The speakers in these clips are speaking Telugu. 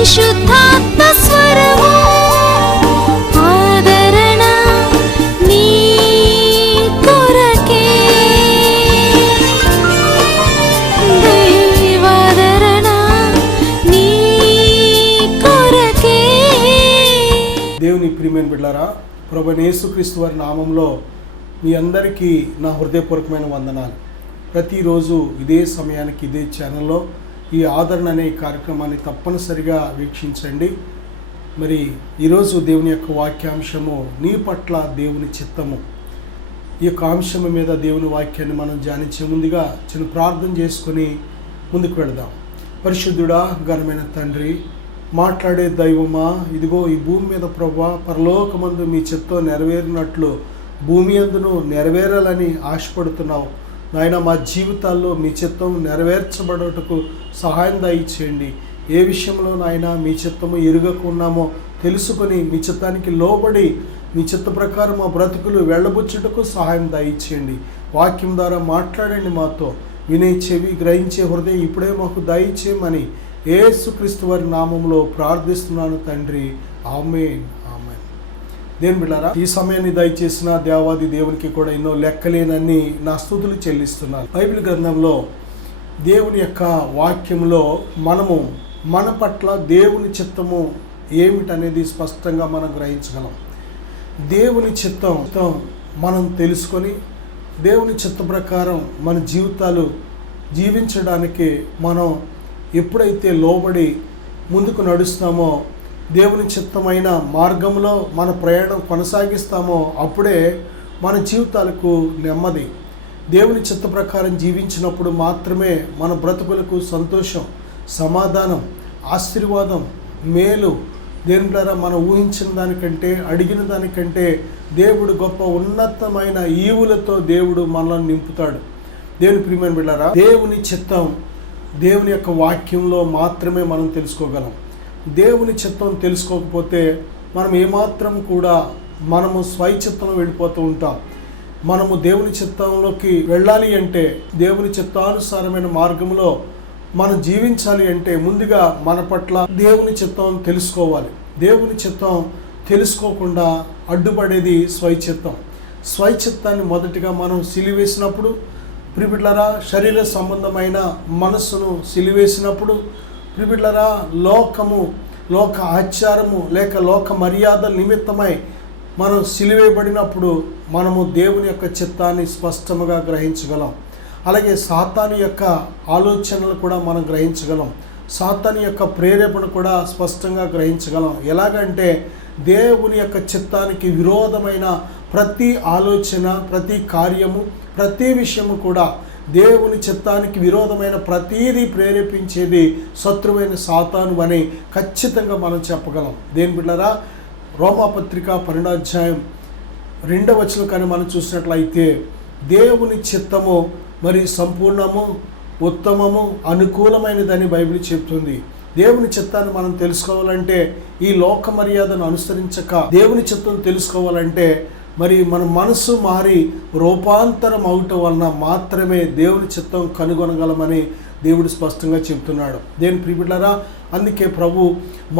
పరిశుద్ధాత్మ స్వరము ఆదరణ నీ కొరకే దైవాదరణ నీ కొరకే. దేవుని ప్రియమైన బిడ్డలారా, ప్రభువైన యేసుక్రీస్తు వారి నామంలో మీ అందరికీ నా హృదయపూర్వకమైన వందనాలు. ప్రతిరోజు ఇదే సమయానికి ఇదే ఛానల్లో ఈ ఆదరణ అనే కార్యక్రమాన్ని తప్పనిసరిగా వీక్షించండి. మరి ఈరోజు దేవుని యొక్క వాక్యాంశము నీ పట్ల దేవుని చిత్తము. ఈ యొక్క అంశం మీద దేవుని వాక్యాన్ని మనం ధ్యానించే ముందుగా చిన్న ప్రార్థన చేసుకొని ముందుకు వెళదాం. పరిశుద్ధుడా, ఘనమైన తండ్రి, మాట్లాడే దైవమా, ఇదిగో ఈ భూమి మీద ప్రభువా పరలోకమందు మీ చిత్తం నెరవేరినట్లు భూమి అందును నెరవేరాలని ఆశపడుతున్నావు నాయన. మా జీవితాల్లో మీ చిత్తం నెరవేర్చబడటకు సహాయం దయచేయండి. ఏ విషయంలో నాయన మీ చిత్తము ఎరుగకున్నామో తెలుసుకొని మీ చిత్తానికి లోబడి మీ చిత్త ప్రకారం మా బ్రతుకులు వెళ్ళబుచ్చుటకు సహాయం దయచేయండి. వాక్యం ద్వారా మాట్లాడండి మాతో. వినే చెవి, గ్రహించే హృదయం ఇప్పుడే మాకు దయచేయమని యేసుక్రీస్తు వారి నామంలో ప్రార్థిస్తున్నాను తండ్రి. ఆమేన్. దేవుని బిడ్డలారా, ఈ సమయాన్ని దయచేసిన దేవాది దేవునికి కూడా ఎన్నో లెక్కలేనన్ని నా స్తుతులు చెల్లిస్తున్నాను. బైబిల్ గ్రంథంలో దేవుని యొక్క వాక్యంలో మనము మన పట్ల దేవుని చిత్తము ఏమిటనేది స్పష్టంగా మనం గ్రహించగలం. దేవుని చిత్తం మనం తెలుసుకొని దేవుని చిత్త ప్రకారం మన జీవితాలు జీవించడానికి మనం ఎప్పుడైతే లోబడి ముందుకు నడుస్తామో, దేవుని చిత్తమైన మార్గంలో మన ప్రయాణం కొనసాగిస్తామో అప్పుడే మన జీవితాలకు నెమ్మది. దేవుని చిత్త ప్రకారం జీవించినప్పుడు మాత్రమే మన బ్రతుకులకు సంతోషం, సమాధానం, ఆశీర్వాదం, మేలు. దేవుని ద్వారా మనం ఊహించిన దానికంటే, అడిగిన దానికంటే దేవుడు గొప్ప ఉన్నతమైన ఈవులతో దేవుడు మనల్ని నింపుతాడు. దేవుని ప్రియమైన బిడ్డలారా, దేవుని చిత్తం దేవుని యొక్క వాక్యంలో మాత్రమే మనం తెలుసుకోగలం. దేవుని చిత్తం తెలుసుకోకపోతే మనం ఏమాత్రం కూడా మనము స్వైచిత్తంలో వెళ్ళిపోతూ ఉంటాం. మనము దేవుని చిత్తంలోకి వెళ్ళాలి అంటే, దేవుని చిత్తానుసారమైన మార్గంలో మనం జీవించాలి అంటే ముందుగా మన పట్ల దేవుని చిత్తం తెలుసుకోవాలి. దేవుని చిత్తం తెలుసుకోకుండా అడ్డుపడేది స్వైచిత్తం. స్వైచిత్తాన్ని మొదటిగా మనం సిలివేసినప్పుడు, ప్రియబిడ్డలారా, శరీర సంబంధమైన మనస్సును సిలివేసినప్పుడు, ప్రియబిడ్డలారా, లోక ఆచారము లేక లోక మర్యాద నిమిత్తమై మనం సిలివేయబడినప్పుడు మనము దేవుని యొక్క చిత్తాన్ని స్పష్టంగా గ్రహించగలం. అలాగే సాతాను యొక్క ఆలోచనలు కూడా మనం గ్రహించగలం. సాతాను యొక్క ప్రేరేపణ కూడా స్పష్టంగా గ్రహించగలం. ఎలాగంటే దేవుని యొక్క చిత్తానికి విరోధమైన ప్రతి ఆలోచన, ప్రతి కార్యము, ప్రతి విషయము కూడా దేవుని చిత్తానికి విరోధమైన ప్రతీదీ ప్రేరేపించేది శత్రువైన సాతాను అని ఖచ్చితంగా మనం చెప్పగలం. దేని బిడ్డలారా, రోమాపత్రిక 12వ అధ్యాయం 2వ వచనం కానీ మనం చూసినట్లయితే దేవుని చిత్తము మరి సంపూర్ణము, ఉత్తమము, అనుకూలమైనదని బైబిల్ చెప్తుంది. దేవుని చిత్తాన్ని మనం తెలుసుకోవాలంటే, ఈ లోక మర్యాదను అనుసరించక దేవుని చిత్తం తెలుసుకోవాలంటే మరి మన మనసు మారి రూపాంతరం అవటం వలన మాత్రమే దేవుని చిత్తం కనుగొనగలమని దేవుడు స్పష్టంగా చెప్తున్నాడు. దేని ప్రియబిడ్డలారా, అందుకే ప్రభు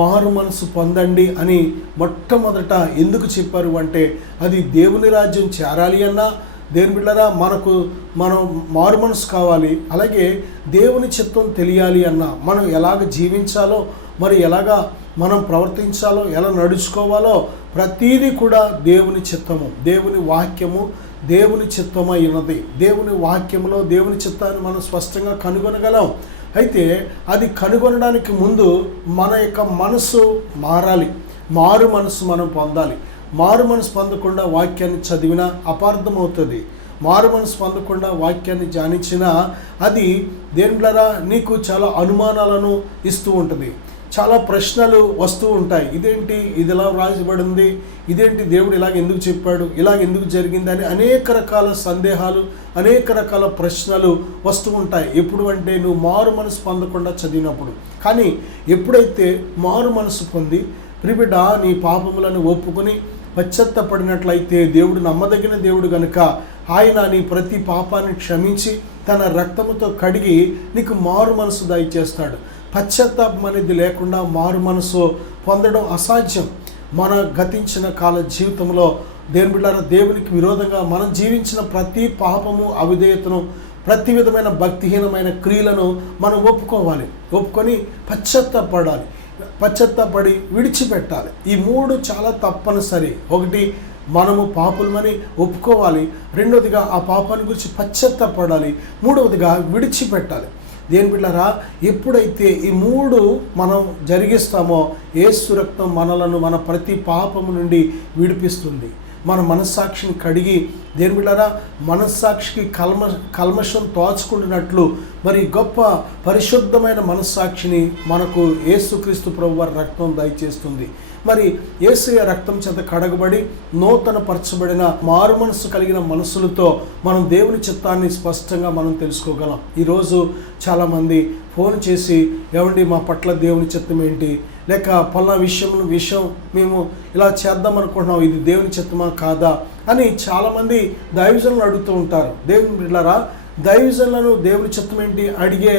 మారు మనసు పొందండి అని మొట్టమొదట ఎందుకు చెప్పారు అంటే, అది దేవుని రాజ్యం చేరాలి అన్నా, దేవుని బిడ్డలారా, మనం మారు మనసు కావాలి. అలాగే దేవుని చిత్తం తెలియాలి అన్నా, మనం ఎలాగ జీవించాలో, మరి ఎలాగా మనం ప్రవర్తించాలో, ఎలా నడుచుకోవాలో ప్రతీదీ కూడా దేవుని చిత్తము, దేవుని వాక్యము దేవుని చిత్తమై ఉన్నది. దేవుని వాక్యంలో దేవుని చిత్తాన్ని మనం స్పష్టంగా కనుగొనగలం. అయితే అది కనుగొనడానికి ముందు మన యొక్క మనసు మారాలి. మారు మనసు మనం పొందాలి. మారు మనసు పొందకుండా వాక్యాన్ని చదివినా అపార్థమవుతుంది. మారు మనసు పొందకుండా వాక్యాన్ని ధ్యానించినా అది దేని ద్వారా నీకు చాలా అనుమానాలను ఇస్తూ ఉంటుంది. చాలా ప్రశ్నలు వస్తూ ఉంటాయి. ఇదేంటి, ఇది ఎలా రాజబడింది, ఇదేంటి, దేవుడు ఇలాగ ఎందుకు చెప్పాడు, ఇలాగ ఎందుకు జరిగింది అని అనేక రకాల సందేహాలు, అనేక రకాల ప్రశ్నలు వస్తూ ఉంటాయి. ఎప్పుడు అంటే నువ్వు మారు మనసు పొందకుండా చదివినప్పుడు. కానీ ఎప్పుడైతే మారు మనసు పొంది ప్రియబిడ్డ నీ పాపములను ఒప్పుకొని పశ్చాత్తపడినట్లయితే దేవుడు నమ్మదగిన దేవుడు గనుక ఆయన నీ ప్రతి పాపాన్ని క్షమించి తన రక్తముతో కడిగి నీకు మారు మనసు దయచేస్తాడు. పశ్చాత్తాపం అనేది లేకుండా మారు మనసు పొందడం అసాధ్యం. మన గతించిన కాల జీవితంలో దేవుని బిడ్డలారా, దేవునికి విరోధంగా మనం జీవించిన ప్రతి పాపము, అవిధేయతను, ప్రతి విధమైన భక్తిహీనమైన క్రియలను మనం ఒప్పుకోవాలి. ఒప్పుకొని పశ్చాత్తాపడాలి. పశ్చాత్తాపడి విడిచిపెట్టాలి. ఈ మూడు చాలా తప్పనిసరి. ఒకటి, మనము పాపులమని ఒప్పుకోవాలి. రెండవదిగా ఆ పాపాన్ని గురించి పశ్చాత్తాపడాలి. మూడవదిగా విడిచిపెట్టాలి. దేని బిడ్డలారా, ఎప్పుడైతే ఈ మూడు మనం జరిగిస్తామో యేసు రక్తం మనలను మన ప్రతి పాపము నుండి విడిపిస్తుంది. మన మనస్సాక్షిని కడిగి, దేని బిడ్డలారా, మనస్సాక్షికి కల్మషం తోచుకుంటున్నట్లు మరి గొప్ప పరిశుద్ధమైన మనస్సాక్షిని మనకు యేసుక్రీస్తు ప్రభువారి రక్తం దయచేస్తుంది. మరి యేసయ్య రక్తం చేత కడగబడి నూతన పరచబడిన మారు మనసు కలిగిన మనసులతో మనం దేవుని చిత్తాన్ని స్పష్టంగా మనం తెలుసుకోగలం. ఈరోజు చాలామంది ఫోన్ చేసి, ఏమండి మా పట్ల దేవుని చిత్తం ఏంటి, లేక పలానా విషయం మేము ఇలా చేద్దాం అనుకుంటున్నాం, ఇది దేవుని చిత్తమా కాదా అని చాలామంది దైవజనులను అడుగుతూ ఉంటారు. దేవుని బిడ్డలారా, దైవజనులను దేవుని చిత్తం ఏంటి అడిగే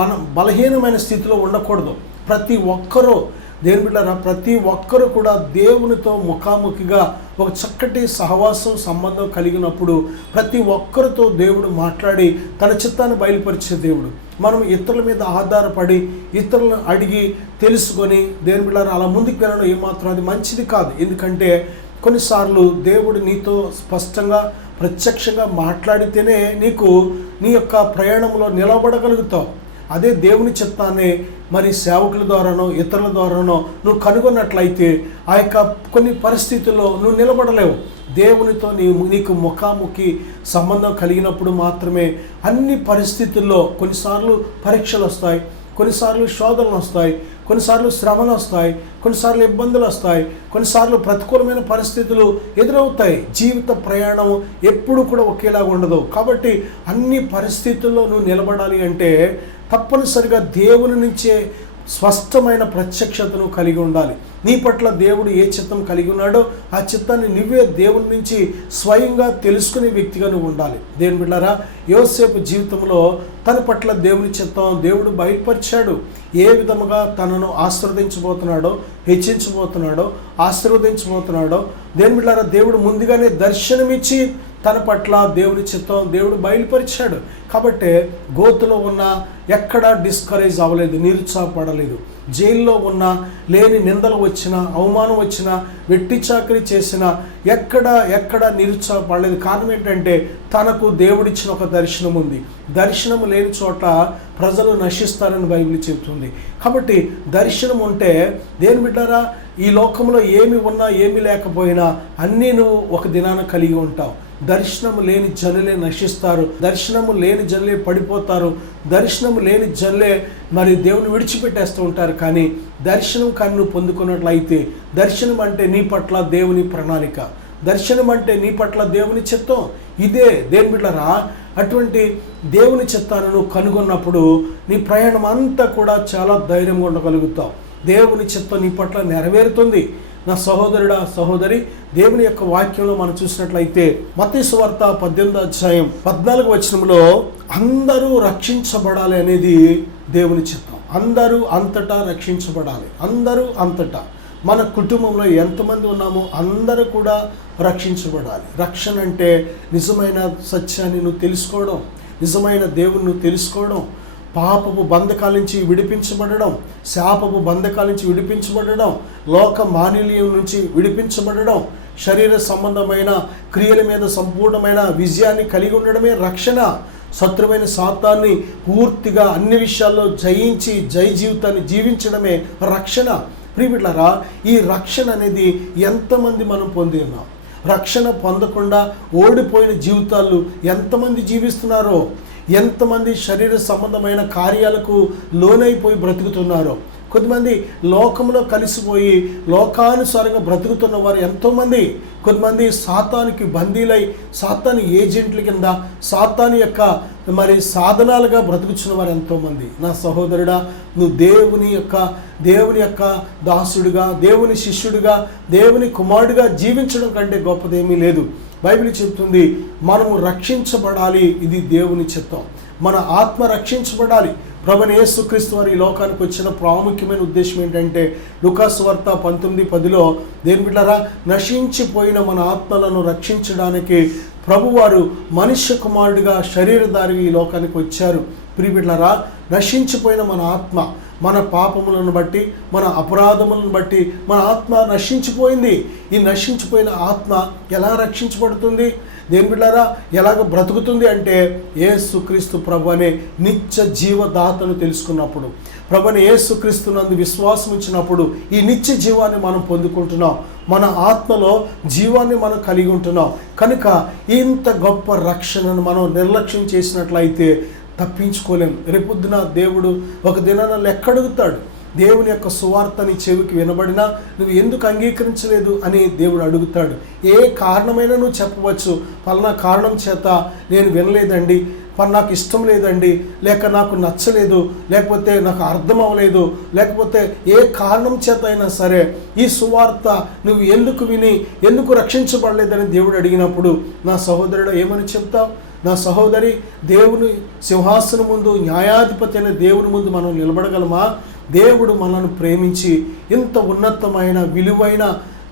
మనం బలహీనమైన స్థితిలో ఉండకూడదు. ప్రతి ఒక్కరూ దేవుని బిడ్డలారా, ప్రతి ఒక్కరు కూడా దేవునితో ముఖాముఖిగా ఒక చక్కటి సహవాసం సంబంధం కలిగినప్పుడు ప్రతి ఒక్కరితో దేవుడు మాట్లాడి తన చిత్తాన్ని బయలుపరిచే దేవుడు. మనం ఇతరుల మీద ఆధారపడి ఇతరులను అడిగి తెలుసుకొని దేవుని బిడ్డలారా అలా ముందుకు వెళ్ళడం ఏమాత్రం అది మంచిది కాదు. ఎందుకంటే కొన్నిసార్లు దేవుడు నీతో స్పష్టంగా ప్రత్యక్షంగా మాట్లాడితేనే నీకు నీ యొక్క ప్రయాణంలో నిలబడగలుగుతావు. అదే దేవుని చిత్తాన్ని మరి సేవకుల ద్వారానో ఇతరుల ద్వారానో నువ్వు కనుగొన్నట్లయితే ఆ యొక్క కొన్ని పరిస్థితుల్లో నువ్వు నిలబడలేవు. దేవునితో నీకు ముఖాముఖి సంబంధం కలిగినప్పుడు మాత్రమే అన్ని పరిస్థితుల్లో, కొన్నిసార్లు పరీక్షలు వస్తాయి, కొన్నిసార్లు శోధనలు వస్తాయి, కొన్నిసార్లు శ్రమలు వస్తాయి, కొన్నిసార్లు ఇబ్బందులు వస్తాయి, కొన్నిసార్లు ప్రతికూలమైన పరిస్థితులు ఎదురవుతాయి. జీవిత ప్రయాణం ఎప్పుడు కూడా ఒకేలాగా ఉండదు. కాబట్టి అన్ని పరిస్థితుల్లో నువ్వు నిలబడాలి అంటే తప్పనిసరిగా దేవుని నుంచే స్పష్టమైన ప్రత్యక్షతను కలిగి ఉండాలి. నీ పట్ల దేవుడు ఏ చిత్తం కలిగి ఉన్నాడో ఆ చిత్తాన్ని నువ్వే దేవుని నుంచి స్వయంగా తెలుసుకునే వ్యక్తిగా నువ్వు ఉండాలి. దేవుని బిడ్డలారా, యోసేపు జీవితంలో తన పట్ల దేవుని చిత్తం దేవుడు బయలుపరిచాడు. ఏ విధముగా తనను ఆశీర్వదించబోతున్నాడో, హెచ్చించబోతున్నాడో, ఆశీర్వదించబోతున్నాడో దేవుని బిడ్డలారా దేవుడు ముందుగానే దర్శనమిచ్చి తన పట్ల దేవుని చిత్తం దేవుడు బయలుపరిచాడు. కాబట్టి గోతులో ఉన్న ఎక్కడా డిస్కరేజ్ అవ్వలేదు, నిరుత్సాహపడలేదు. జైల్లో ఉన్న లేని నిందలు వచ్చినా, అవమానం వచ్చినా, వెట్టి చాకరీ చేసినా ఎక్కడ నిరుత్సాహపడలేదు. కారణం ఏంటంటే తనకు దేవుడిచ్చిన ఒక దర్శనం ఉంది. దర్శనం లేని చోట ప్రజలు నశిస్తారని బైబిల్ చెబుతుంది. కాబట్టి దర్శనం ఉంటే దేని బిడ్డారా, ఈ లోకంలో ఏమి ఉన్నా ఏమి లేకపోయినా అన్నీ నువ్వు ఒక దినాన కలిగి ఉంటావు. దర్శనము లేని జనులే నశిస్తారు, దర్శనము లేని జనులే పడిపోతారు, దర్శనము లేని జనులే మరి దేవుని విడిచిపెట్టేస్తూ ఉంటారు. కానీ దర్శనం కానీ నువ్వు పొందుకున్నట్లయితే, దర్శనం అంటే నీ పట్ల దేవుని ప్రణాళిక, దర్శనం అంటే నీ పట్ల దేవుని చిత్తం. ఇదే దేని బిడ్డలారా, అటువంటి దేవుని చిత్తాన్ని నువ్వు కనుగొన్నప్పుడు నీ ప్రయాణం అంతా కూడా చాలా ధైర్యంగా ఉండగలుగుతావు. దేవుని చిత్తం నీ పట్ల నెరవేరుతుంది. నా సహోదరుడా, సహోదరి, దేవుని యొక్క వాక్యంలో మనం చూసినట్లయితే మత్తయి సువార్త 18వ అధ్యాయం 14వ వచనంలో అందరూ రక్షించబడాలి అనేది దేవుని చిత్తం. అందరూ అంతటా రక్షించబడాలి. అందరూ అంతటా, మన కుటుంబంలో ఎంతమంది ఉన్నామో అందరూ కూడా రక్షించబడాలి. రక్షణ అంటే నిజమైన సత్యాన్ని నువ్వు తెలుసుకోవడం, నిజమైన దేవుని నువ్వు తెలుసుకోవడం, పాపపు బంధకాల నుంచి విడిపించబడడం, శాపపు బంధకాల నుంచి విడిపించబడడం, లోక మాలిన్యం నుంచి విడిపించబడడం, శరీర సంబంధమైన క్రియల మీద సంపూర్ణమైన విజయాన్ని కలిగి ఉండడమే రక్షణ. శత్రువైన సాతాన్ని పూర్తిగా అన్ని విషయాల్లో జయించి జయ జీవితాన్ని జీవించడమే రక్షణ. ప్రియబిడ్డలారా, ఈ రక్షణ అనేది ఎంతమంది మనం పొంది ఉన్నాం? రక్షణ పొందకుండా ఓడిపోయిన జీవితాలు ఎంతమంది జీవిస్తున్నారో, ఎంతమంది శరీర సంబంధమైన కార్యాలకు లోనైపోయి బ్రతుకుతున్నారో, కొంతమంది లోకంలో కలిసిపోయి లోకానుసారంగా బ్రతుకుతున్న వారు ఎంతోమంది, కొంతమంది సాతానికి బందీలై సాతాను ఏజెంట్ల కింద సాతాను యొక్క మరి సాధనాలుగా బ్రతుకుతున్న వారు ఎంతోమంది. నా సహోదరుడా, నువ్వు దేవుని యొక్క దాసుడిగా, దేవుని శిష్యుడిగా, దేవుని కుమారుడిగా జీవించడం కంటే గొప్పదేమీ లేదు. బైబిల్ చెప్తుంది మనము రక్షించబడాలి, ఇది దేవుని చిత్తం. మన ఆత్మ రక్షించబడాలి. ప్రభువైన యేసుక్రీస్తు వారు ఈ లోకానికి వచ్చిన ప్రాముఖ్యమైన ఉద్దేశం ఏంటంటే లూకాసు వార్త 19:10 దేవుని బిడ్డలారా, నశించిపోయిన మన ఆత్మలను రక్షించడానికి ప్రభువారు మనుష్య కుమారుడిగా శరీరధారిగా ఈ లోకానికి వచ్చారు. ప్రియ బిడ్డలారా, నశించిపోయిన మన ఆత్మ, మన పాపములను బట్టి, మన అపరాధములను బట్టి మన ఆత్మ నశించిపోయింది. ఈ నశించిపోయిన ఆత్మ ఎలా రక్షించబడుతుంది? దేవుని బిడ్డలారా, ఎలాగ బ్రతుకుతుంది అంటే యేసుక్రీస్తు ప్రభు అనే నిత్య జీవదాతను తెలుసుకున్నప్పుడు, ప్రభు అనే యేసుక్రీస్తు నందు విశ్వాసం ఇచ్చినప్పుడు ఈ నిత్య జీవాన్ని మనం పొందుకుంటున్నాం. మన ఆత్మలో జీవాన్ని మనం కలిగి ఉంటున్నాం. కనుక ఇంత గొప్ప రక్షణను మనం నిర్లక్ష్యం చేసినట్లయితే తప్పించుకోలేం. రేపొద్దున దేవుడు ఒక దినాన లెక్క అడుగుతాడు. దేవుని యొక్క సువార్త నీ చెవికి వినబడినా నువ్వు ఎందుకు అంగీకరించలేదు అని దేవుడు అడుగుతాడు. ఏ కారణమైనా నువ్వు చెప్పవచ్చు, పలానా కారణం చేత నేను వినలేదండి, నాకు ఇష్టం లేదండి, లేక నాకు నచ్చలేదు, లేకపోతే నాకు అర్థం అవ్వలేదు, లేకపోతే ఏ కారణం చేత అయినా సరే ఈ సువార్త నువ్వు ఎందుకు విని ఎందుకు రక్షించబడలేదని దేవుడు అడిగినప్పుడు నా సహోదరుడు ఏమని చెప్తావు? నా సహోదరి, దేవుని సింహాసనం ముందు, న్యాయాధిపతి అయిన దేవుని ముందు మనం నిలబడగలమా? దేవుడు మనల్ని ప్రేమించి ఇంత ఉన్నతమైన విలువైన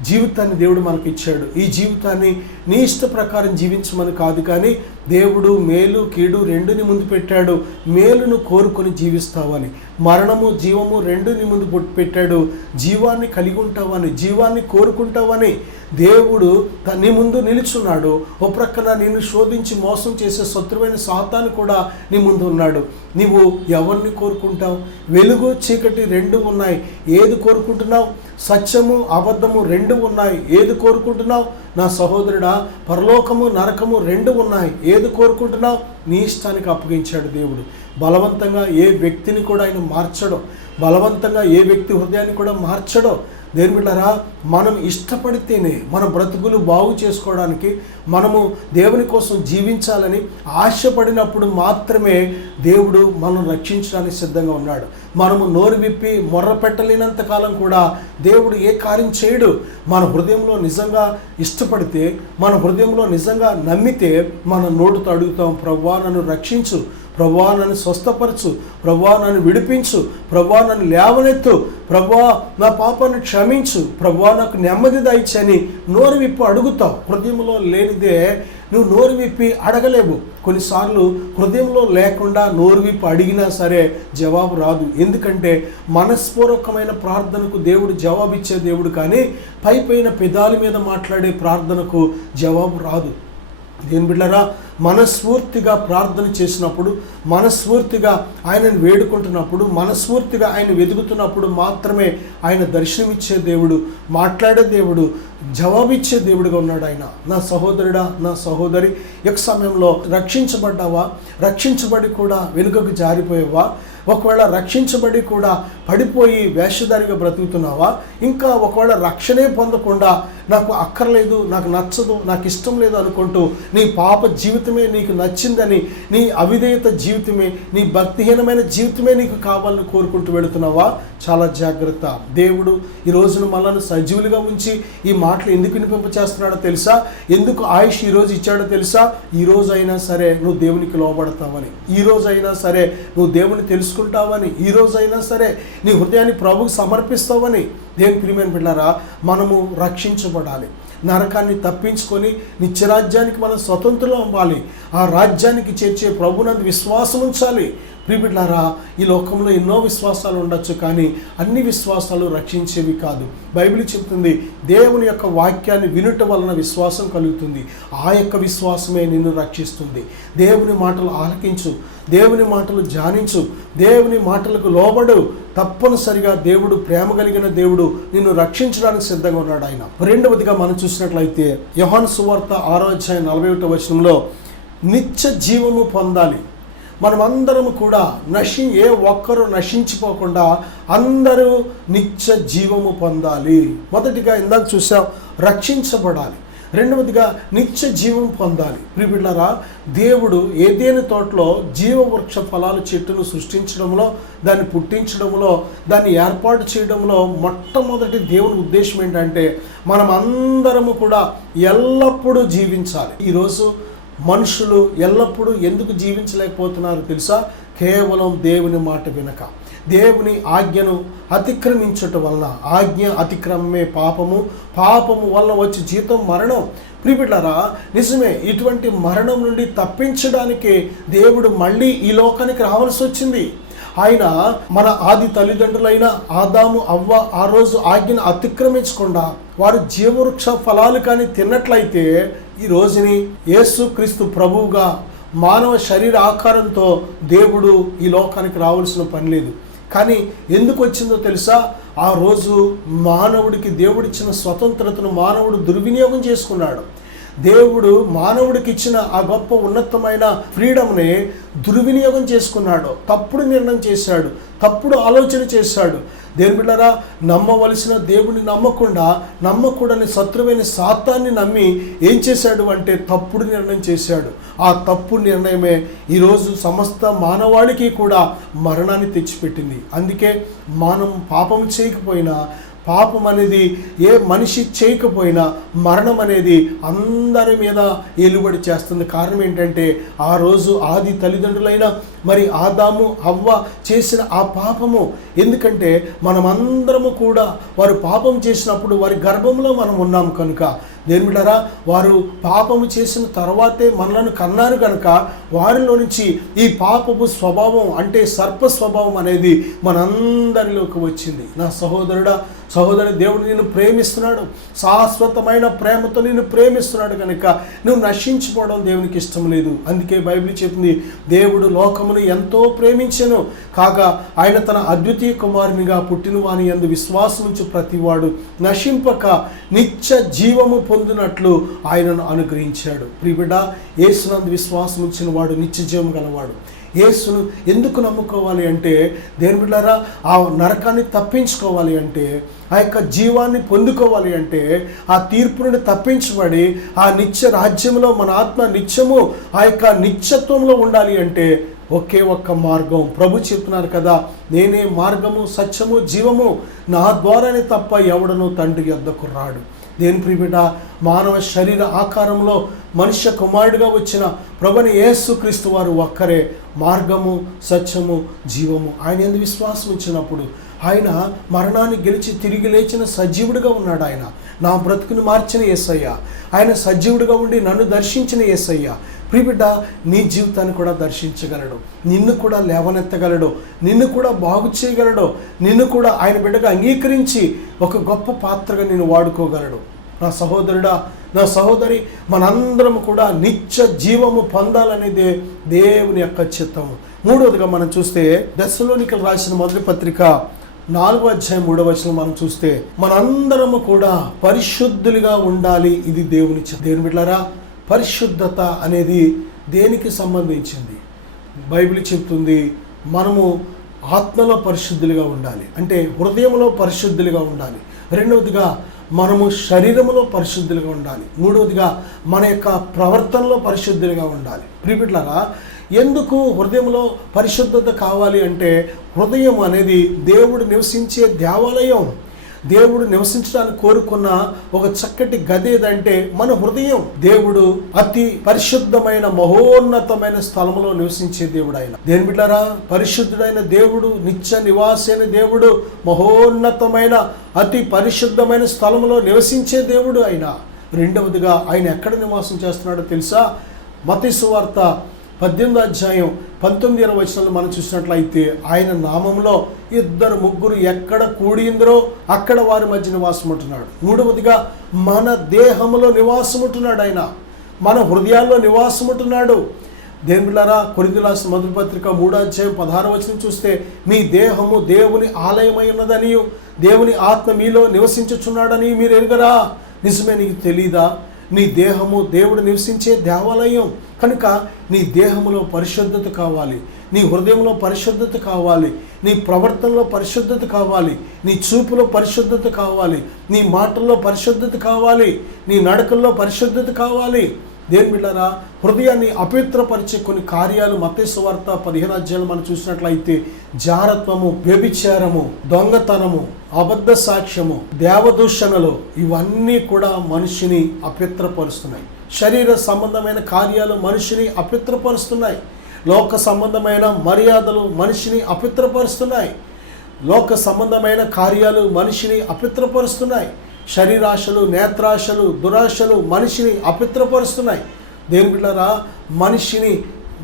జీవితాన్ని దేవుడు మనకి ఇచ్చాడు. ఈ జీవితాన్ని నీ ఇష్ట ప్రకారం జీవించమని కాదు, కానీ దేవుడు మేలు కీడు రెండుని ముందు పెట్టాడు. మేలును కోరుకొని జీవిస్తావని, మరణము జీవము రెండుని ముందు పెట్టాడు. జీవాన్ని కలిగి ఉంటావని, జీవాన్ని కోరుకుంటావని దేవుడు నీ ముందు నిలుచున్నాడు. ఓ ప్రక్కన నిన్ను శోధించి మోసం చేసే శత్రువైన సాతాను కూడా నీ ముందు ఉన్నాడు. నీవు ఎవరిని కోరుకుంటావు? వెలుగు చీకటి రెండు ఉన్నాయి, ఏది కోరుకుంటున్నావు? సత్యము అబద్ధము రెండు ఉన్నాయి, ఏది కోరుకుంటున్నావు? నా సహోదరుడా, పరలోకము నరకము రెండు ఉన్నాయి, ఏది కోరుకుంటున్నావు? నీ ఇష్టానికి అప్పగించాడు దేవుడు. బలవంతంగా ఏ వ్యక్తిని కూడా ఆయన మార్చడం, బలవంతంగా ఏ వ్యక్తి హృదయాన్ని కూడా మార్చడం. దేవుని బిడ్డలారా, మనం ఇష్టపడితేనే మన బ్రతుకులు బాగు చేసుకోవడానికి, మనము దేవుని కోసం జీవించాలని ఆశపడినప్పుడు మాత్రమే దేవుడు మనం రక్షించడానికి సిద్ధంగా ఉన్నాడు. మనము నోరు విప్పి మొర్ర పెట్టలేనంత కాలం కూడా దేవుడు ఏ కార్యం చేయడు. మన హృదయంలో నిజంగా ఇష్టపడితే, మన హృదయంలో నిజంగా నమ్మితే మన నోటితో అడుగుతాం, ప్రభువా నన్ను రక్షించు, ప్రభువా నన్ను స్వస్థపరచు, ప్రభువా నన్ను విడిపించు, ప్రభువా నన్ను లేవనెత్తు, ప్రభువా నా పాపాన్ని క్షమించు, ప్రభువా నాకు నెమ్మది దయచని నోరు విప్పి అడుగుతావు. హృదయంలో లేనిదే నువ్వు నోరు విప్పి అడగలేవు. కొన్నిసార్లు హృదయంలో లేకుండా నోరు విప్పి అడిగినా సరే జవాబు రాదు. ఎందుకంటే మనస్పూర్వకమైన ప్రార్థనకు దేవుడు జవాబిచ్చే దేవుడు, కానీ పైపైన పెదాల మీద మాట్లాడే ప్రార్థనకు జవాబు రాదు. దేవుని బిడ్డలారా, మనస్ఫూర్తిగా ప్రార్థన చేసినప్పుడు, మనస్ఫూర్తిగా ఆయనను వేడుకుంటున్నప్పుడు, మనస్ఫూర్తిగా ఆయన వెతుకుతున్నప్పుడు మాత్రమే ఆయన దర్శనమిచ్చే దేవుడు, మాట్లాడే దేవుడు, జవాబిచ్చే దేవుడుగా ఉన్నాడు ఆయన. నా సహోదరుడా, నా సహోదరి, ఒక సమయంలో రక్షించబడ్డావా? రక్షించబడి కూడా వెనుకకు జారిపోయావా? ఒకవేళ రక్షించబడి కూడా పడిపోయి వేషధారిగా బ్రతుకుతున్నావా? ఇంకా ఒకవేళ రక్షణే పొందకుండా నాకు అక్కర్లేదు, నాకు నచ్చదు, నాకు ఇష్టం లేదు అనుకుంటూ నీ పాప జీవితమే నీకు నచ్చిందని, నీ అవిధేయత జీవితమే, నీ భక్తిహీనమైన జీవితమే నీకు కావాలని కోరుకుంటూ వెళుతున్నావా? చాలా జాగ్రత్త. దేవుడు ఈ రోజున మనల్ని సజీవులుగా ఉంచి ఈ మాటలు ఎందుకు వినిపింపచేస్తున్నాడో తెలుసా? ఎందుకు ఆయుష్ ఈరోజు ఇచ్చాడో తెలుసా? ఈ రోజు అయినా సరే నువ్వు దేవునికి లోబడతావని, ఈ రోజు అయినా సరే నువ్వు దేవుని తెలుసుకుంటావని, ఈ రోజు అయినా సరే నీ హృదయాన్ని ప్రభువుకు సమర్పిస్తావని. దేవుని ప్రియమైన బిడ్డలారా, మనము రక్షించబడాలి. నరకాన్ని తప్పించుకొని నిత్యరాజ్యానికి మనం స్వతంత్రం అవ్వాలి. ఆ రాజ్యానికి చేర్చే ప్రభునందు విశ్వాసం ఉంచాలి. ప్రియబిడ్డలారా, ఈ లోకంలో ఎన్నో విశ్వాసాలు ఉండొచ్చు, కానీ అన్ని విశ్వాసాలు రక్షించేవి కాదు. బైబిల్ చెప్తుంది, దేవుని యొక్క వాక్యాన్ని వినుట వలన విశ్వాసం కలుగుతుంది. ఆ యొక్క విశ్వాసమే నిన్ను రక్షిస్తుంది. దేవుని మాటలు ఆలకించు, దేవుని మాటలు ధ్యానించు, దేవుని మాటలకు లోబడు. తప్పనిసరిగా దేవుడు ప్రేమ కలిగిన దేవుడు, నిన్ను రక్షించడానికి సిద్ధంగా ఉన్నాడు ఆయన. రెండవదిగా మనం చూసినట్లయితే యోహాను సువార్త 6:41 నిత్య జీవము పొందాలి. మనమందరం కూడా ఏ ఒక్కరు నశించిపోకుండా అందరూ నిత్య జీవము పొందాలి. మొదటిగా ఇందాక చూసాం, రక్షించబడాలి. రెండవదిగా నిత్య జీవం పొందాలి. ప్రియబిడ్డలారా, దేవుడు ఏదెను తోటలో జీవవృక్ష ఫలాల చెట్టును సృష్టించడంలో, దాన్ని పుట్టించడంలో, దాన్ని ఏర్పాటు చేయడంలో మొట్టమొదటి దేవుని ఉద్దేశం ఏంటంటే మనం అందరము కూడా ఎల్లప్పుడూ జీవించాలి. ఈరోజు మనుషులు ఎల్లప్పుడూ ఎందుకు జీవించలేకపోతున్నారు తెలుసా? కేవలం దేవుని మాట వినక, దేవుని ఆజ్ఞను అతిక్రమించటం వలన. ఆజ్ఞ అతిక్రమమే పాపము, పాపము వలన వచ్చే జీతం మరణం. ప్రియబిడ్డలారా, నిజమే, ఇటువంటి మరణం నుండి తప్పించడానికి దేవుడు మళ్ళీ ఈ లోకానికి రావాల్సి వచ్చింది. ఆయన మన ఆది తల్లిదండ్రులైన ఆదాము అవ్వ ఆ రోజు ఆజ్ఞను అతిక్రమించకుండా వారు జీవవృక్ష ఫలాలు కానీ తిన్నట్లయితే ఈ రోజుని యేసుక్రీస్తు ప్రభువుగా మానవ శరీర ఆకారంతో దేవుడు ఈ లోకానికి రావాల్సిన పని లేదు. కానీ ఎందుకు వచ్చిందో తెలుసా? ఆ రోజు మానవుడికి దేవుడిచ్చిన స్వతంత్రతను మానవుడు దుర్వినియోగం చేసుకున్నాడు. దేవుడు మానవుడికి ఇచ్చిన ఆ గొప్ప ఉన్నతమైన ఫ్రీడమ్ని దుర్వినియోగం చేసుకున్నాడు. తప్పుడు నిర్ణయం చేశాడు, తప్పుడు ఆలోచన చేశాడు. దేవుని బిడ్డలారా, నమ్మవలసిన దేవుని నమ్మకూడని శత్రువైన సాతాన్ని నమ్మి ఏం చేశాడు అంటే తప్పుడు నిర్ణయం చేశాడు. ఆ తప్పుడు నిర్ణయమే ఈరోజు సమస్త మానవాళికి కూడా మరణాన్ని తెచ్చిపెట్టింది. అందుకే మనం పాపం చేయకపోయినా, పాపం అనేది ఏ మనిషి చేయకపోయినా మరణం అనేది అందరి మీద ఏలుబడి చేస్తుంది. కారణం ఏంటంటే ఆ రోజు ఆది తల్లిదండ్రులైన మరి ఆదాము అవ్వ చేసిన ఆ పాపము. ఎందుకంటే మనమందరము కూడా వారు పాపం చేసినప్పుడు వారి గర్భంలో మనం ఉన్నాం కనుక, దేవుని బిడ్డలారా, వారు పాపము చేసిన తర్వాతే మనలను కన్నారు కనుక వారిలో నుంచి ఈ పాపపు స్వభావం అంటే సర్ప స్వభావం అనేది మనందరిలోకి వచ్చింది. నా సహోదరుడా, సహోదరి, దేవుడు నిన్ను ప్రేమిస్తున్నాడు. శాశ్వతమైన ప్రేమతో నిన్ను ప్రేమిస్తున్నాడు కనుక నువ్వు నశించిపోవడం దేవునికి ఇష్టం లేదు. అందుకే బైబిల్ చెప్పింది, దేవుడు లోకమును ఎంతో ప్రేమించెను కాగా ఆయన తన అద్వితీయ కుమారునిగా పుట్టిన వాని యందు విశ్వాసం ఉంచు ప్రతివాడు నశింపక నిత్య జీవము పొందినట్లు ఆయనను అనుగ్రహించాడు. ప్రియబిడ్డ, యేసునందు విశ్వాసం ఉంచిన వాడు నిత్య జీవం గలవాడు. యేసును ఎందుకు నమ్ముకోవాలి అంటే, దేవుని బిడ్డలారా, ఆ నరకాన్ని తప్పించుకోవాలి అంటే, ఆ యొక్క జీవాన్ని పొందుకోవాలి అంటే, ఆ తీర్పు నుండి తప్పించబడి ఆ నిత్య రాజ్యంలో మన ఆత్మ నిత్యము ఆ యొక్క నిత్యత్వంలో ఉండాలి అంటే ఒకే ఒక్క మార్గం. ప్రభు చెప్తున్నారు కదా, నేనే మార్గము, సత్యము, జీవము, నా ద్వారానే తప్ప ఎవడనూ తండ్రి యొద్దకు రాడు. దేని ప్రియబిడ్డ, మానవ శరీర ఆకారంలో మనుష్య కుమారుడిగా వచ్చిన ప్రభుని యేసుక్రీస్తు వారు ఒక్కరే మార్గము, సత్యము, జీవము. ఆయన యందు విశ్వాసం ఉంచినప్పుడు ఆయన మరణాన్ని గెలిచి తిరిగి లేచిన సజీవుడిగా ఉన్నాడు. ఆయన నా బ్రతుకుని మార్చిన యేసయ్య, ఆయన సజీవుడిగా ఉండి నన్ను దర్శించిన యేసయ్య. ప్రియబిడ్డ, నీ జీవితాన్ని కూడా దర్శించగలడు, నిన్ను కూడా లేవనెత్తగలడు, నిన్ను కూడా బాగు చేయగలడు, నిన్ను కూడా ఆయన బిడ్డగా అంగీకరించి ఒక గొప్ప పాత్రగా నిన్ను వాడుకోగలడు. నా సహోదరుడా, నా సహోదరి, మనందరం కూడా నిత్య జీవము పొందాలనేదే దేవుని యొక్క చిత్తము. మూడవదిగా మనం చూస్తే దెస్సలోనికలు రాసిన మొదటి పత్రిక 4వ అధ్యాయం 3వ వచనం మనం చూస్తే మనందరము కూడా పరిశుద్ధులుగా ఉండాలి. ఇది దేవుని చిత్తం. దేవుని బిడ్డలారా, పరిశుద్ధత అనేది దేనికి సంబంధించింది? బైబిల్ చెప్తుంది, మనము ఆత్మలో పరిశుద్ధులుగా ఉండాలి, అంటే హృదయంలో పరిశుద్ధులుగా ఉండాలి. రెండవదిగా మనము శరీరంలో పరిశుద్ధులుగా ఉండాలి. మూడవదిగా మన యొక్క ప్రవర్తనలో పరిశుద్ధులుగా ఉండాలి. ప్రియబిడ్డలారా, ఎందుకు హృదయంలో పరిశుద్ధత కావాలి అంటే, హృదయం అనేది దేవుడు నివసించే దేవాలయం. దేవుడు నివసించడానికి కోరుకున్న ఒక చక్కటి గది ఏదంటే మన హృదయం. దేవుడు అతి పరిశుద్ధమైన మహోన్నతమైన స్థలంలో నివసించే దేవుడు ఆయన. దేవుని బిడ్డలారా, పరిశుద్ధుడైన దేవుడు, నిత్య నివాసైన దేవుడు, మహోన్నతమైన అతి పరిశుద్ధమైన స్థలంలో నివసించే దేవుడు ఆయన. రెండవదిగా ఆయన ఎక్కడ నివాసం చేస్తున్నాడో తెలుసా? మత్తయి సువార్త 18వ అధ్యాయం 19-20 వచనాలు మనం చూసినట్లయితే, ఆయన నామంలో 2-3 ఎక్కడ కూడిందరో అక్కడ వారి మధ్య నివాసం ఉంటున్నాడు. మూడవదిగా మన దేహంలో నివాసం ఉంటున్నాడు ఆయన, మన హృదయాల్లో నివాసం ఉంటున్నాడు. దేవుని బిడ్డలారా, కొరింథీయులకు రాసిన మొదటి పత్రిక 3వ అధ్యాయం 16వ వచనం చూస్తే, మీ దేహము దేవుని ఆలయమై ఉన్నదనియు దేవుని ఆత్మ మీలో నివసించుచున్నాడని మీరు ఎరుగరా? నిజమే, నీకు తెలీదా? నీ దేహము దేవుడు నివసించే దేవాలయం కనుక నీ దేహములో పరిశుద్ధత కావాలి, నీ హృదయంలో పరిశుద్ధత కావాలి, నీ ప్రవర్తనలో పరిశుద్ధత కావాలి, నీ చూపులో పరిశుద్ధత కావాలి, నీ మాటల్లో పరిశుద్ధత కావాలి, నీ నడకల్లో పరిశుద్ధత కావాలి. దేవుని బిడ్డలారా, హృదయాన్ని అపవిత్రపరిచే కొన్ని కార్యాలు మత్తయి సువార్త 15వ అధ్యాయంలో మనం చూసినట్లయితే జారత్వము, వ్యభిచారము, దొంగతనము, అబద్ధ సాక్ష్యము, దేవదూషణలు ఇవన్నీ కూడా మనిషిని అపవిత్రపరుస్తున్నాయి. శరీర సంబంధమైన కార్యాలు మనిషిని అపవిత్రపరుస్తున్నాయి. లోక సంబంధమైన మర్యాదలు మనిషిని అపవిత్రపరుస్తున్నాయి. లోక సంబంధమైన కార్యాలు మనిషిని అపవిత్రపరుస్తున్నాయి. శరీరాశలు, నేత్రాశలు, దురాశలు మనిషిని అపవిత్రపరుస్తున్నాయి. దేవుని బిడ్డలారా, మనిషిని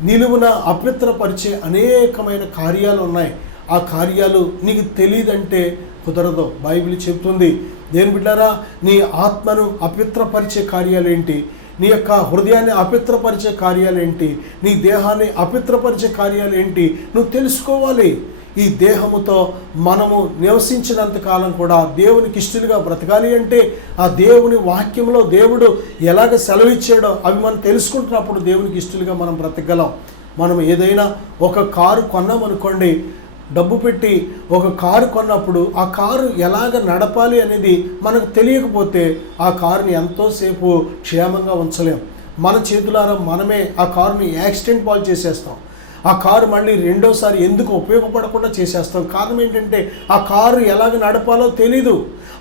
నిలువున అపవిత్రపరిచే అనేకమైన కార్యాలు ఉన్నాయి. ఆ కార్యాలు నీకు తెలియదంటే కుదరదు. బైబిల్ చెప్తుంది. దేవుని బిడ్డలారా, నీ ఆత్మను అపవిత్రపరిచే కార్యాలేంటి, నీ యొక్క హృదయాన్ని అపవిత్రపరిచే కార్యాలేంటి, నీ దేహాన్ని అపవిత్రపరిచే కార్యాలు ఏంటి నువ్వు తెలుసుకోవాలి. ఈ దేహముతో మనము నివసించినంత కాలం కూడా దేవునికి ఇష్టలుగా బ్రతకాలి అంటే ఆ దేవుని వాక్యంలో దేవుడు ఎలాగ సెలవిచ్చాడో అవి మనం తెలుసుకుంటున్నప్పుడు దేవునికి ఇష్టలుగా మనం బ్రతకగలం. మనం ఏదైనా ఒక కారు కొన్నామనుకోండి, డబ్బు పెట్టి ఒక కారు కొన్నప్పుడు ఆ కారు ఎలాగ నడపాలి అనేది మనకు తెలియకపోతే ఆ కారుని ఎంతోసేపు క్షేమంగా ఉంచలేం. మన చేతులారా మనమే ఆ కారుని యాక్సిడెంట్ పాలు చేసేస్తాం. ఆ కారు మళ్ళీ రెండోసారి ఎందుకు ఉపయోగపడకుండా చేసేస్తాం. కారణం ఏంటంటే ఆ కారు ఎలాగ నడపాలో తెలీదు,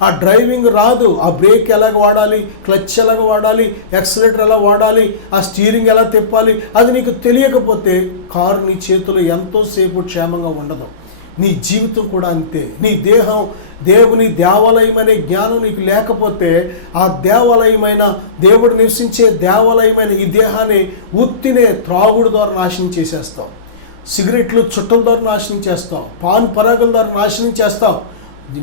ఆ డ్రైవింగ్ రాదు, ఆ బ్రేక్ ఎలాగ వాడాలి, క్లచ్ ఎలాగ వాడాలి, యాక్సిలరేటర్ ఎలా వాడాలి, ఆ స్టీరింగ్ ఎలా తిప్పాలి అది నీకు తెలియకపోతే కారు నీ చేతిలో ఎంతోసేపు క్షేమంగా ఉండదు. నీ జీవితం కూడా అంతే. నీ దేహం దేవుని దేవాలయం అనే జ్ఞానం నీకు లేకపోతే ఆ దేవాలయమైన దేవుడు నివసించే దేవాలయమైన ఈ దేహాన్ని ఉత్తినే త్రాగుడు ద్వారా నాశనం చేసేస్తావు. సిగరెట్లు చుట్టల ద్వారా నాశనం చేస్తావు, పాన్ పరాగుల ద్వారా నాశనం చేస్తావు,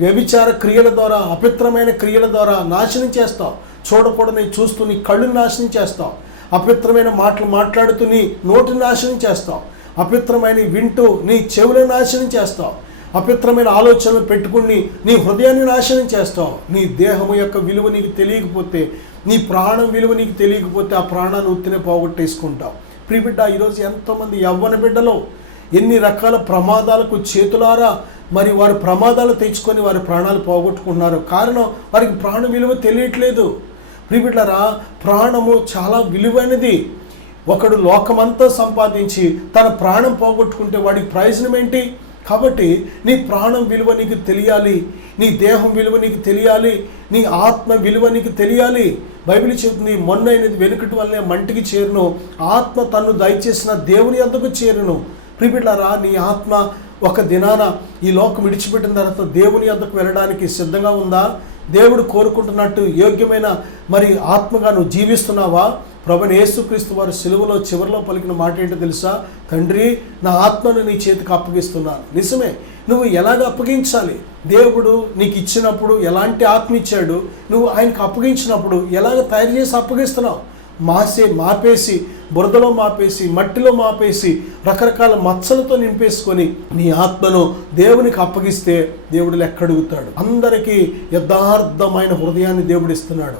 వ్యభిచార క్రియల ద్వారా, అపవిత్రమైన క్రియల ద్వారా నాశనం చేస్తావు. చూడకూడని చూస్తూ నీ కళ్ళుని నాశనం చేస్తావు. అపవిత్రమైన మాటలు మాట్లాడుతూ నీ నోటిని నాశనం చేస్తావు. అపవిత్రమైన వింటూ నీ చెవులను నాశనం చేస్తావు. అపవిత్రమైన ఆలోచనలు పెట్టుకుని నీ హృదయాన్ని నాశనం చేస్తావు. నీ దేహము యొక్క విలువ నీకు తెలియకపోతే, నీ ప్రాణం విలువ నీకు తెలియకపోతే ఆ ప్రాణాన్ని ఉత్తినే పోగొట్టేసుకుంటావు. ప్రియబిడ్డ, ఈరోజు ఎంతోమంది యవ్వన బిడ్డలు ఎన్ని రకాల ప్రమాదాలకు చేతులారా మరి వారు ప్రమాదాలు తెచ్చుకొని వారి ప్రాణాలు పోగొట్టుకున్నారు. కారణం వారికి ప్రాణ విలువ తెలియట్లేదు. ప్రియబిడ్డలారా, ప్రాణము చాలా విలువైనది. ఒకడు లోకమంతా సంపాదించి తన ప్రాణం పోగొట్టుకుంటే వాడికి ప్రయోజనం ఏంటి? కాబట్టి నీ ప్రాణం విలువ నీకు తెలియాలి, నీ దేహం విలువ నీకు తెలియాలి, నీ ఆత్మ విలువ నీకు తెలియాలి. బైబిల్ చెబుతుంది, మొన్నైనది వెనుకటి వల్లే మంటికి చేరును, ఆత్మ తన్ను దయచేసిన దేవుని యొద్దకు చేరును. ప్రియబిడ్డలారా, నీ ఆత్మ ఒక దినాన ఈ లోకం విడిచిపెట్టిన తర్వాత దేవుని యొద్దకు వెళ్ళడానికి సిద్ధంగా ఉందా? దేవుడు కోరుకుంటున్నట్టు యోగ్యమైన మరి ఆత్మగా నువ్వు జీవిస్తున్నావా? ప్రభువైన యేసుక్రీస్తు వారు సిలువలో చివరిలో పలికిన మాట ఏంటో తెలుసా? తండ్రి, నా ఆత్మను నీ చేతికి అప్పగిస్తున్నాను. నిజమే, నువ్వు ఎలాగ అప్పగించాలి? దేవుడు నీకు ఇచ్చినప్పుడు ఎలాంటి ఆత్మ ఇచ్చాడు, నువ్వు ఆయనకు అప్పగించినప్పుడు ఎలాగ తయారు చేసి అప్పగిస్తున్నావు? మాపేసి బురదలో మాపేసి మట్టిలో మాపేసి రకరకాల మచ్చలతో నింపేసుకొని నీ ఆత్మను దేవునికి అప్పగిస్తే దేవుడు లెక్కడుగుతాడు. అందరికీ యథార్థమైన హృదయాన్ని దేవుడు ఇస్తున్నాడు.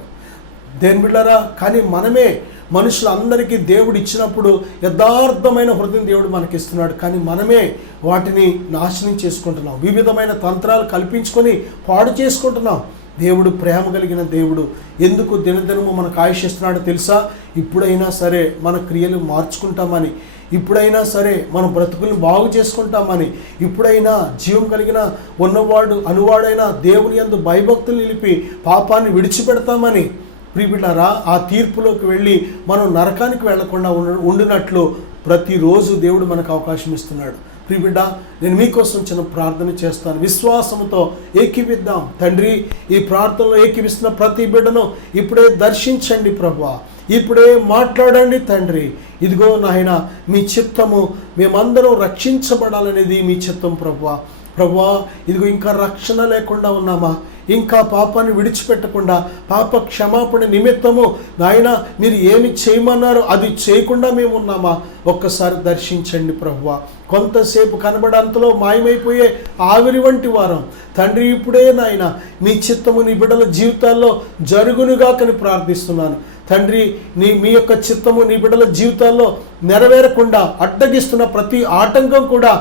దేవుని బిడ్డలారా, కానీ మనమే మనుషులందరికీ దేవుడు ఇచ్చినప్పుడు యథార్థమైన హృదయం దేవుడు మనకి ఇస్తున్నాడు. కానీ మనమే వాటిని నాశనం చేసుకుంటున్నాం, వివిధమైన తంత్రాలు కల్పించుకొని పాడు చేసుకుంటున్నాం. దేవుడు ప్రేమ కలిగిన దేవుడు ఎందుకు దినదినము మనకు ఆయుష్ ఇస్తున్నాడో తెలుసా? ఇప్పుడైనా సరే మన క్రియలు మార్చుకుంటామని, ఇప్పుడైనా సరే మన బ్రతుకులను బాగు చేసుకుంటామని, ఇప్పుడైనా జీవం కలిగిన ఉన్నవాడు అనువాడైనా దేవుని యందు భయభక్తులు నిలిపి పాపాన్ని విడిచిపెడతామని. ప్రియబిడ్డలారా, ఆ తీర్పులోకి వెళ్ళి మనం నరకానికి వెళ్లకుండా ఉండినట్లు ప్రతిరోజు దేవుడు మనకు అవకాశం ఇస్తున్నాడు. ప్రియబిడ్డ, నేను మీకోసం చిన్న ప్రార్థన చేస్తాను. విశ్వాసంతో ఏకీవిద్దాం. తండ్రి, ఈ ప్రార్థనలో ఏకీవిస్తున్న ప్రతి బిడ్డను ఇప్పుడే దర్శించండి ప్రభువా, ఇప్పుడే మాట్లాడండి తండ్రి. ఇదిగో నాయన, మీ చిత్తము మేమందరం రక్షించబడాలనేది మీ చిత్తం ప్రభువా. ప్రభువా, ఇదిగో ఇంకా రక్షణ లేకుండా ఉన్నామా? ఇంకా పాపాన్ని విడిచిపెట్టకుండా పాప క్షమాపణ నిమిత్తము నాయన మీరు ఏమి చేయమన్నారో అది చేయకుండా మేము ఉన్నామా? ఒక్కసారి దర్శించండి ప్రభువా. కొంతసేపు కనబడంతలో మాయమైపోయే ఆవిరి వంటి వారం తండ్రి, ఇప్పుడే నాయన మీ చిత్తము నీ బిడ్డల జీవితాల్లో జరుగునుగాకని ప్రార్థిస్తున్నాను. తండ్రి మీ యొక్క చిత్తము నీ బిడ్డల జీవితాల్లో నెరవేరకుండా అడ్డగిస్తున్న ప్రతి ఆటంకం కూడా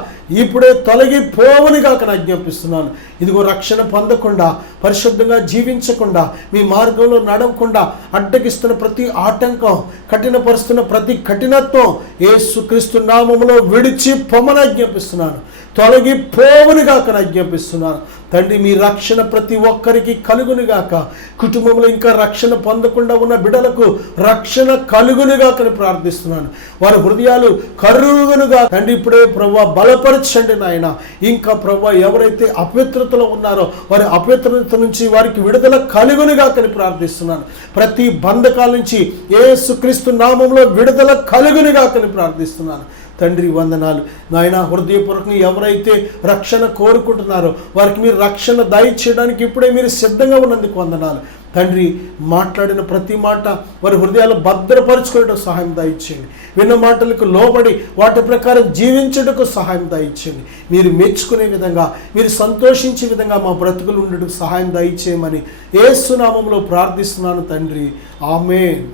ఇప్పుడే తొలగిపోవని గాక నేను ఆజ్ఞాపిస్తున్నాను. ఇదిగో రక్షణ పొందకుండా, పరిశుద్ధంగా జీవించకుండా, మీ మార్గంలో నడవకుండా అడ్డగిస్తున్న ప్రతి ఆటంకం, కఠినపరుస్తున్న ప్రతి కఠినత్వం యేసుక్రీస్తు నామములో విడిచి పొమ్మని ఆజ్ఞాపిస్తున్నాను. తొలగిపోవునిగాక ఆజ్ఞాపిస్తున్నాను. తండ్రి, మీ రక్షణ ప్రతి ఒక్కరికి కలుగునిగాక. కుటుంబంలో ఇంకా రక్షణ పొందకుండా ఉన్న బిడ్డలకు రక్షణ కలుగునిగాకని ప్రార్థిస్తున్నాను. వారి హృదయాలు కరుగునుగా తండ్రి ఇప్పుడే ప్రభువా బలపరచండి నాయన. ఇంకా ప్రభువా ఎవరైతే అపవిత్రతలో ఉన్నారో వారి అపవిత్రత నుంచి వారికి విడుదల కలుగునిగాకని ప్రార్థిస్తున్నాను. ప్రతి బంధకాల నుంచి యేసుక్రీస్తు నామంలో విడుదల కలుగునిగాకని ప్రార్థిస్తున్నాను. తండ్రి వందనాలు నాయన. హృదయపూర్వకంగా ఎవరైతే రక్షణ కోరుకుంటున్నారో వారికి మీరు రక్షణ దయచేయడానికి ఇప్పుడే మీరు సిద్ధంగా ఉన్నందుకు వందనాలు తండ్రి. మాట్లాడిన ప్రతి మాట వారి హృదయాలు భద్రపరచుకునేటకు సహాయం దయచేయండి. విన్న మాటలకు లోబడి వాటి ప్రకారం జీవించటకు సహాయం దయచేయండి. మీరు మెచ్చుకునే విధంగా, మీరు సంతోషించే విధంగా మా బ్రతుకులు ఉండటకు సహాయం దయచేయమని యేసు నామములో ప్రార్థిస్తున్నాను తండ్రి. ఆమేన్.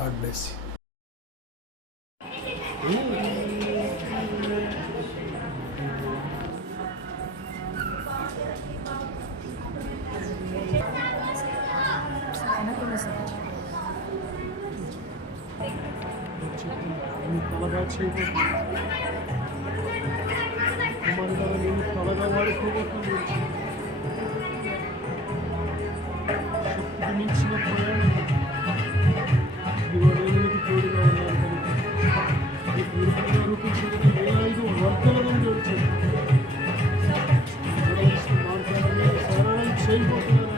God bless you. తలగా చేయబోతుంది, తలగా వాడుకోబోతుంది. శక్తికి మించిన ప్రయాణం దేవునికి తోడుగా ఉన్నారు కనుక ఈ పూర్తిగా రూపించడానికి 5 వర్గాల నుండి వచ్చారు. మార్గాన్ని సరళం చేయబోతున్నారని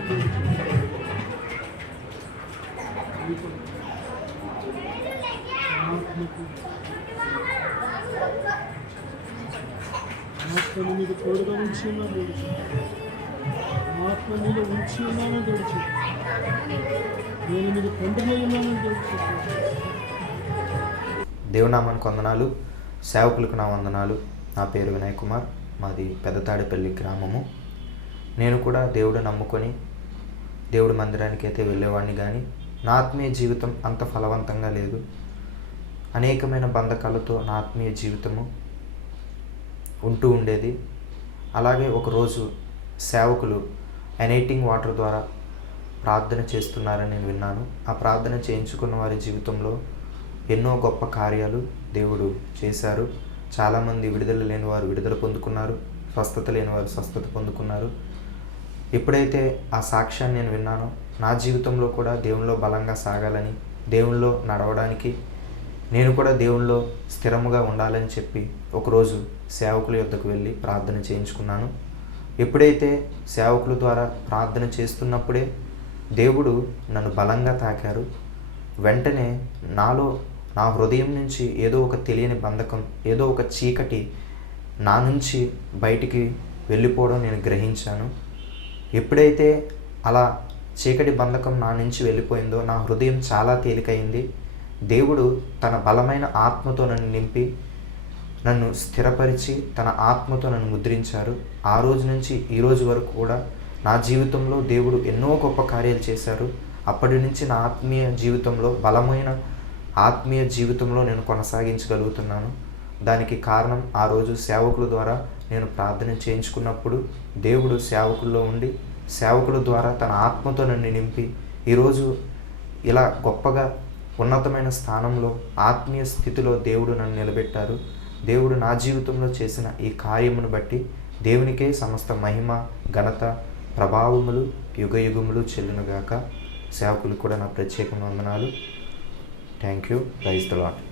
ఆత్మని మీద తోడుగా ఉంచి ఉన్నాను, ఆత్మ మీద ఉంచి ఉన్నానని తెలుసు, నేను మీద పండుగ ఉన్నానని తెలుసు. దేవునామానికి వందనాలు, సేవకులకు నా వందనాలు. నా పేరు వినయ్ కుమార్, మాది పెద్దతాడేపల్లి గ్రామము. నేను కూడా దేవుడు నమ్ముకొని దేవుడి మందిరానికి అయితే వెళ్ళేవాడిని, కానీ నా ఆత్మీయ జీవితం అంత ఫలవంతంగా లేదు. అనేకమైన బంధకాలతో నా ఆత్మీయ జీవితము ఉంటూ ఉండేది. అలాగే ఒకరోజు సేవకులు ఎనైటింగ్ వాటర్ ద్వారా ప్రార్థన చేస్తున్నారని నేను విన్నాను. ఆ ప్రార్థన చేయించుకున్న వారి జీవితంలో ఎన్నో గొప్ప కార్యాలు దేవుడు చేశారు. చాలామంది విడుదల లేని వారు విడుదల పొందుకున్నారు, స్వస్థత లేని వారు స్వస్థత పొందుకున్నారు. ఎప్పుడైతే ఆ సాక్ష్యాన్ని నేను విన్నానో నా జీవితంలో కూడా దేవునిలో బలంగా సాగాలని, దేవునిలో నడవడానికి, నేను కూడా దేవునిలో స్థిరముగా ఉండాలని చెప్పి ఒకరోజు సేవకుల యొద్దకు వెళ్ళి ప్రార్థన చేయించుకున్నాను. ఎప్పుడైతే సేవకుల ద్వారా ప్రార్థన చేస్తున్నప్పుడే దేవుడు నన్ను బలంగా తాకారు. వెంటనే నా హృదయం నుంచి ఏదో ఒక తెలియని బంధకం, ఏదో ఒక చీకటి నా నుంచి బయటికి వెళ్ళిపోవడం నేను గ్రహించాను. ఎప్పుడైతే అలా చీకటి బంధకం నా నుంచి వెళ్ళిపోయిందో నా హృదయం చాలా తేలికైంది. దేవుడు తన బలమైన ఆత్మతో నన్ను నింపి నన్ను స్థిరపరిచి తన ఆత్మతో నన్ను ముద్రించారు. ఆ రోజు నుంచి ఈ రోజు వరకు కూడా నా జీవితంలో దేవుడు ఎన్నో గొప్ప కార్యాలు చేశారు. అప్పటి నుంచి నా ఆత్మీయ జీవితంలో బలమైన ఆత్మీయ జీవితంలో నేను కొనసాగించగలుగుతున్నాను. దానికి కారణం ఆ రోజు సేవకుల ద్వారా నేను ప్రార్థన చేయించుకున్నప్పుడు దేవుడు సేవకుల్లో ఉండి సేవకుల ద్వారా తన ఆత్మతో నన్ను నింపి ఈరోజు ఇలా గొప్పగా ఉన్నతమైన స్థానంలో ఆత్మీయ స్థితిలో దేవుడు నన్ను నిలబెట్టారు. దేవుడు నా జీవితంలో చేసిన ఈ కార్యమును బట్టి దేవునికే సమస్త మహిమ, ఘనత, ప్రభావములు యుగయుగములు చెల్లునుగాక. సేవకులు కూడా నా ప్రత్యేక వందనాలు. Thank you. Praise the lord.